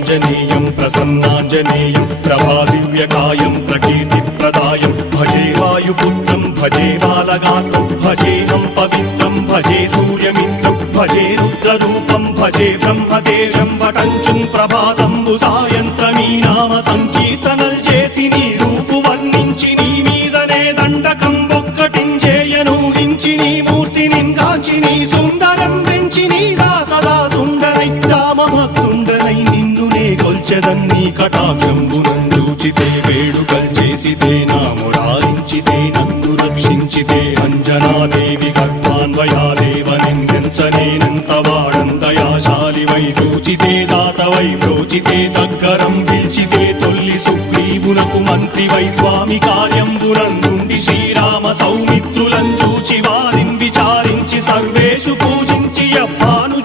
శ్రీరామాంజనేయం ప్రసన్నాంజనేయం ప్రభాదివ్యకాయం ప్రకీర్తిప్రదాయం భజే వాయుపుత్రం భజే బాలగాత్రం భజేహం పవిత్రం భజే సూర్యమిత్రం భజే రుద్రరూపం భజే బ్రహ్మదేవం వటంచుం ప్రభాతంబు సాయంత్రమీ నామ సంకీర్తనల్ చేసి నీ రూపు వర్ణించి నీ మీదనే దండకం ఒక్కటించేయనూహించి నీ మూర్తిని గాంచి నీ సుందరం పెంచి నీదా సదా సుందరై రామభక్తుండనై నిన్నునే కొల్చెదన్నీ కటాక్షంబునందూచితే వేడుకల్ చేసితే నా మురారించితే నన్ను రక్షించితే అంజనాదేవి గర్భాన్వయాదేవనిందించనేనంత వాడంతయాశాలివై చూచితే దాతవై ప్రోచితే దగ్గరం పిలిచితే తొల్లి సుగ్రీవునకు మంత్రివై స్వామి కార్యంబునందుండి శ్రీరామ సౌమిత్రులను చూచి వారిని విచారించి సర్వేషు పూజించి అప్పాను